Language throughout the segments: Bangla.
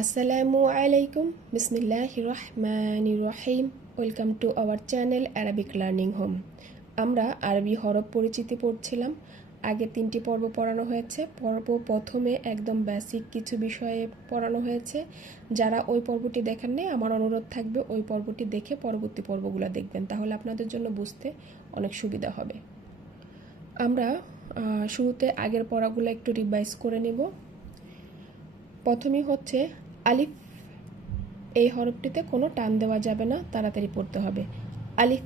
আসসালামু আলাইকুম বিসমিল্লাহির রহমানির রহিম। Welcome to our channel Arabic learning home. আমরা আরবি হরফ পরিচিতি পড়ছিলাম। আগে 3টি পর্ব পড়ানো হয়েছে। পর্ব প্রথমে একদম বেসিক কিছু বিষয়ে পড়ানো হয়েছে। যারা ওই পর্বটি দেখেননি, আমার অনুরোধ থাকবে ওই পর্বটি দেখে পরবর্তী পর্বগুলো দেখবেন, তাহলে আপনাদের জন্য বুঝতে অনেক সুবিধা হবে। আমরা শুরুতে আগের পড়াগুলো একটু রিভাইজ করে নেব। প্রথমেই হচ্ছে আলিফ। এই হরফটিতে কোনো টান দেওয়া যাবে না, তাড়াতাড়ি পড়তে হবে। আলিফ।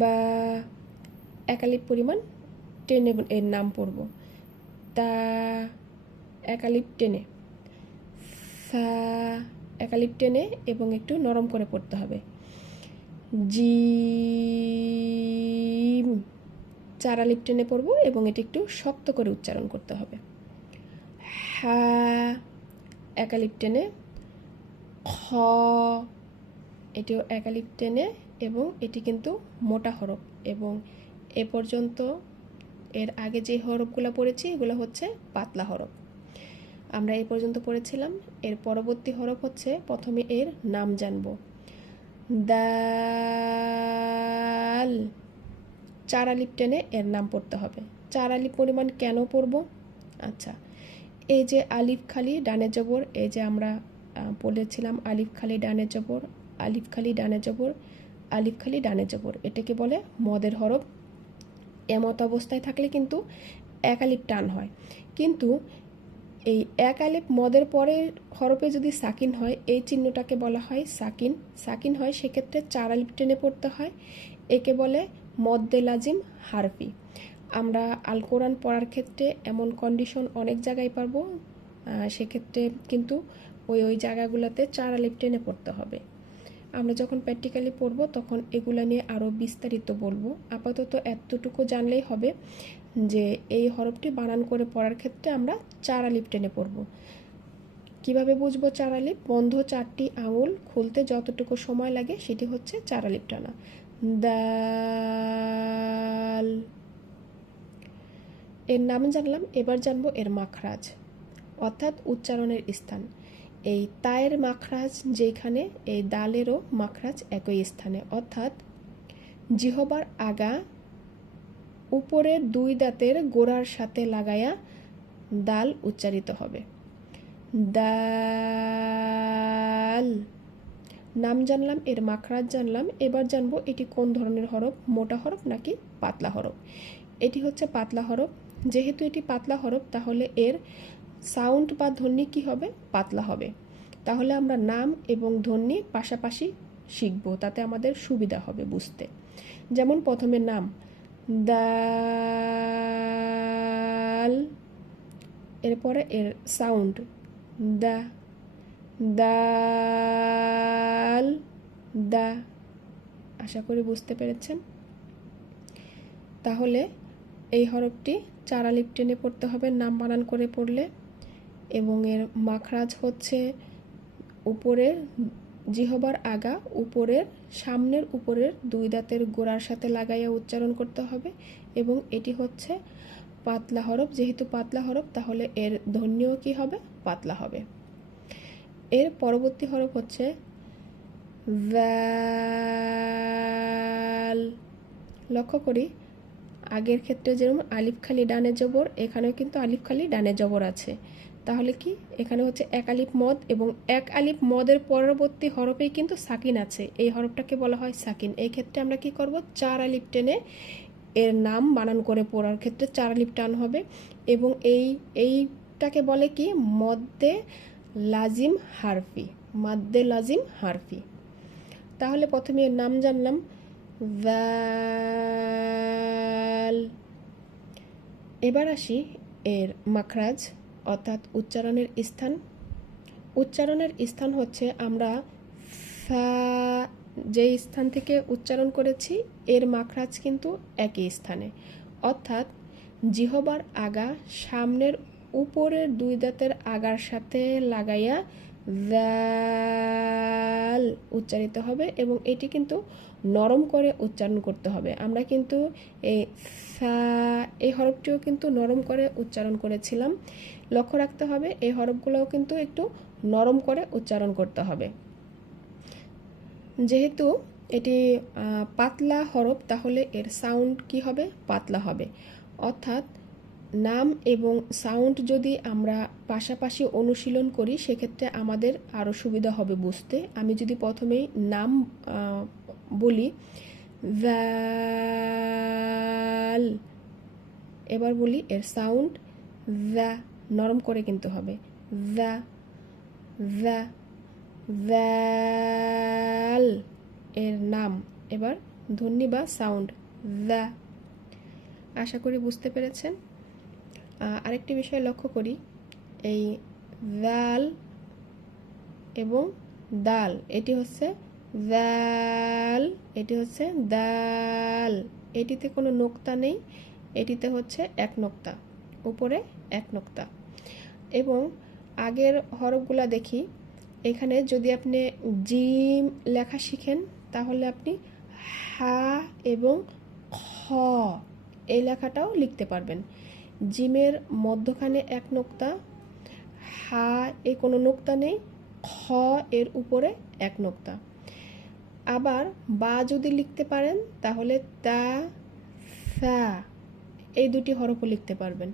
বা এক আলিফ পরিমাণ টেনে এর নাম পড়ব। তা এক আলিফ টেনে। সা এক আলিফ টেনে এবং একটু নরম করে পড়তে হবে। জিম 4 আলিফ টেনে পড়ব এবং এটি একটু শক্ত করে উচ্চারণ করতে হবে। হা এক আলিফ টেনে। খ এটিও এক আলিফ টেনে এবং এটি কিন্তু মোটা হরফ, এবং এ পর্যন্ত এর আগে যে হরফগুলো পড়েছি এগুলো হচ্ছে পাতলা হরফ। আমরা এই পর্যন্ত পড়েছিলাম। এর পরবর্তী হরফ হচ্ছে, প্রথমে এর নাম জানব। দাল 4 আলিফ টেনে এর নাম পড়তে হবে। 4 আলিফ পরিমাণ কেন পড়ব? আচ্ছা, এই যে আলিফ খালি ডানে জবর, এই যে আমরা পড়েছিলাম আলিফ খালি ডানে জবর, আলিফ খালি ডানে জবর, আলিফ খালি ডানে জবর, এটাকে বলে মদের হরফ। এমত অবস্থায় থাকলে কিন্তু এক আলিফ টান হয়, কিন্তু এই এক আলিফ মদের পরে হরফে যদি সাকিন হয়, এই চিহ্নটাকে বলা হয় সাকিন। সাকিন হয় সেক্ষেত্রে 4 আলিফ টেনে পড়তে হয়। একে বলে মদ্দে লাজিম হারফি। আমরা আল কোরআন পড়ার ক্ষেত্রে এমন কন্ডিশন অনেক জায়গায় পারবো, সেক্ষেত্রে কিন্তু ওই জায়গাগুলোতে 4 আলিফ টেনে পড়তে হবে। আমরা যখন প্র্যাকটিক্যালি পড়বো তখন এগুলো নিয়ে আরও বিস্তারিত বলবো। আপাতত এতটুকু জানলেই হবে যে এই হরফটি বানান করে পড়ার ক্ষেত্রে আমরা 4 আলিফ টেনে পড়ব। কিভাবে বুঝবো 4 আলিফ? বন্ধ 4টি আঙুল খুলতে যতটুকু সময় লাগে সেটি হচ্ছে 4 আলিফ টানা। দাল এর নাম জানলাম, এবার জানবো এর মাখরাজ অর্থাৎ উচ্চারণের স্থান। এই তায়ের মাখরাজ যেখানে, এই দালেরও মাখরাজ একই স্থানে, অর্থাৎ জিহবার আগা উপরের 2 দাঁতের গোড়ার সাথে লাগায়া দাল উচ্চারিত হবে। দাল নাম জানলাম, এর মাখরাজ জানলাম। এবার জানবো এটি কোন ধরনের হরফ, মোটা হরফ নাকি পাতলা হরফ। এটি হচ্ছে পাতলা হরফ। যেহেতু এটি পাতলা হরফ, তাহলে এর সাউন্ড বা ধ্বনি কি হবে? পাতলা হবে। তাহলে আমরা নাম এবং ধ্বনি পাশাপাশি শিখব, তাতে আমাদের সুবিধা হবে বুঝতে। যেমন প্রথমে নাম দাল, এরপরে এর সাউন্ড দা, দাল দা। আশা করি বুঝতে পেরেছেন। তাহলে এই হরফটি 4 আলিফ টেনে পড়তে হবে নাম বানান করে পড়লে, এবং এর মাখরাজ হচ্ছে উপরের জিহবার আগা উপরের সামনের উপরের 2 দাঁতের গোড়ার সাথে লাগাইয়া উচ্চারণ করতে হবে, এবং এটি হচ্ছে পাতলা হরফ। যেহেতু পাতলা হরফ, তাহলে এর ধ্বনিও কি হবে? পাতলা হবে। এর পরবর্তী হরফ হচ্ছে যাল। লক্ষ্য করি আগের ক্ষেত্রে যেরকম আলিফ খালি ডানে জবর, এখানেও কিন্তু আলিফ খালি ডানে জবর আছে। তাহলে কি এখানে হচ্ছে এক আলিফ মদ, এবং এক আলিফ মদের পরবর্তী হরফেই কিন্তু সাকিন আছে, এই হরফটাকে বলা হয় সাকিন। এই ক্ষেত্রে আমরা কি করব? 4 আলিফ টেনে এর নাম বানান করে পড়ার ক্ষেত্রে 4 আলিফ টান হবে, এবং এইটাকে বলে কি? মদ্দে লাজিম হারফি। মদ্দে লাজিম হারফি। তাহলে প্রথমে এর নাম জানলাম যাল। এবার আসি এর মাখরাজ অর্থাৎ উচ্চারণের স্থান। উচ্চারণের স্থান হচ্ছে আমরা ফা যে স্থান থেকে উচ্চারণ করেছি এর মাখরাজ কিন্তু একই স্থানে, অর্থাৎ জিহবার আগা সামনের উপরের 2 দাঁতের আগার সাথে লাগাইয়া যাল উচ্চারিত হবে, এবং এটি কিন্তু নরম করে উচ্চারণ করতে হবে। আমরা কিন্তু এই হরফটিও কিন্তু নরম করে উচ্চারণ করেছিলাম। লক্ষ্য রাখতে হবে এই হরফগুলোও কিন্তু একটু নরম করে উচ্চারণ করতে হবে। যেহেতু এটি পাতলা হরফ, তাহলে এর সাউন্ড কি হবে? পাতলা হবে। অর্থাৎ নাম এবং সাউন্ড যদি আমরা পাশাপাশি অনুশীলন করি সেক্ষেত্রে আমাদের আরও সুবিধা হবে বুঝতে। আমি যদি প্রথমেই নাম বলি, ভ্যাল, এবার বলি এর সাউন্ড ভ্যা, নরম করে কিন্তু হবে, ভ্যা ভ্যা, ভ্যাল এর নাম। এবার ধ্বনি বা সাউন্ড ভ্যা। আশা করি বুঝতে পেরেছেন। আরেকটি বিষয় লক্ষ্য করি, এই ভ্যাল এবং দাল, এটি হচ্ছে ভ্যাল, এটি হচ্ছে দাল, এটিতে কোনো নোক্তা নেই, এটিতে হচ্ছে এক নোক্তা, উপরে এক নোক্তা। এবং আগের হরফগুলা দেখি, এখানে যদি আপনি জিম লেখা শিখেন তাহলে আপনি হা এবং খ এই লেখাটাও লিখতে পারবেন। জিমের মধ্যখানে এক নোক্তা, হা এ কোনো নোক্তা নেই, খ এর উপরে এক নোক্তা। আবার বা যদি লিখতে পারেন তাহলে তা, ফা এই দুটি হরফও লিখতে পারবেন।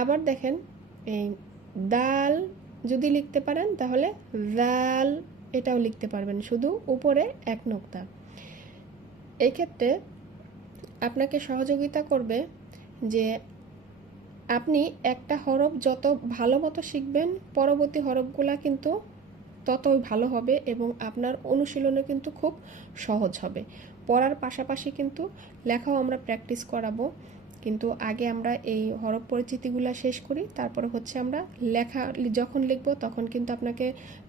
আবার দেখেন এই দাল যদি লিখতে পারেন তাহলে দাল এটাও লিখতে পারবেন, শুধু উপরে এক নোক্তা। এই ক্ষেত্রে আপনাকে সহযোগিতা করবে যে আপনি একটা হরফ যত ভালো মতো শিখবেন, পরবর্তী হরফগুলা কিন্তু ততই ভালো হবে এবং আপনার অনুশীলনে কিন্তু খুব সহজ হবে। পড়ার পাশাপাশি কিন্তু লেখাও আমরা প্র্যাকটিস করাবো, কিন্তু আগে আমরা এই হরফ পরিচিতিগুলো শেষ করি, তারপরে হচ্ছে আমরা লেখা যখন লিখবো তখন কিন্তু আপনাকে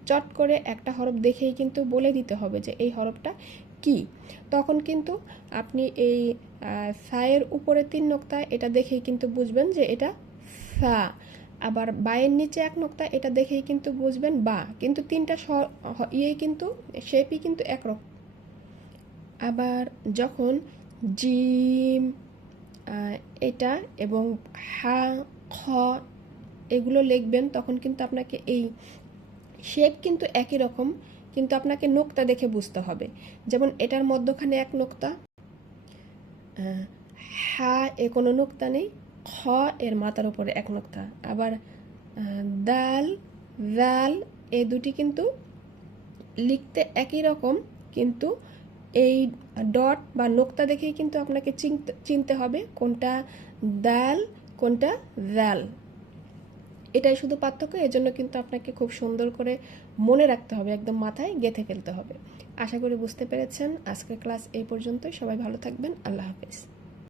চট করে একটা হরফ দেখেই কিন্তু বলে দিতে হবে যে এই হরফটা কি। তখন কিন্তু আপনি এই ফায়ের উপরে 3 নোক্তা, এটা দেখেই কিন্তু বুঝবেন যে এটা ফা। আবার বায়ের নিচে এক নোক্তা, এটা দেখেই কিন্তু বুঝবেন বা, কিন্তু তিনটা কিন্তু শেপই কিন্তু একরকম। আবার যখন জিম এটা এবং হা, খ এগুলো লিখবেন তখন কিন্তু আপনাকে এই শেপ কিন্তু একই রকম, কিন্তু আপনাকে নোক্তা দেখে বুঝতে হবে। যেমন এটার মধ্যখানে এক নোক্তা, হা এ কোনো নোক্তা নেই, খ এর মাথার উপরে এক নোক্তা। আবার দাল, ভ্যাল এই দুটি কিন্তু লিখতে একই রকম, কিন্তু এই ডট বা নোক্তা দেখেই কিন্তু আপনাকে চিনতে হবে কোনটা দাল কোনটা ভ্যাল। এটাই শুধু পার্থক্য। এজন্য কিন্তু আপনাকে খুব সুন্দর করে মনে রাখতে হবে, একদম মাথায় গেঁথে ফেলতে হবে। আশা করি বুঝতে পেরেছেন। আজকের ক্লাস এই পর্যন্তই। সবাই ভালো থাকবেন। আল্লাহ হাফেজ।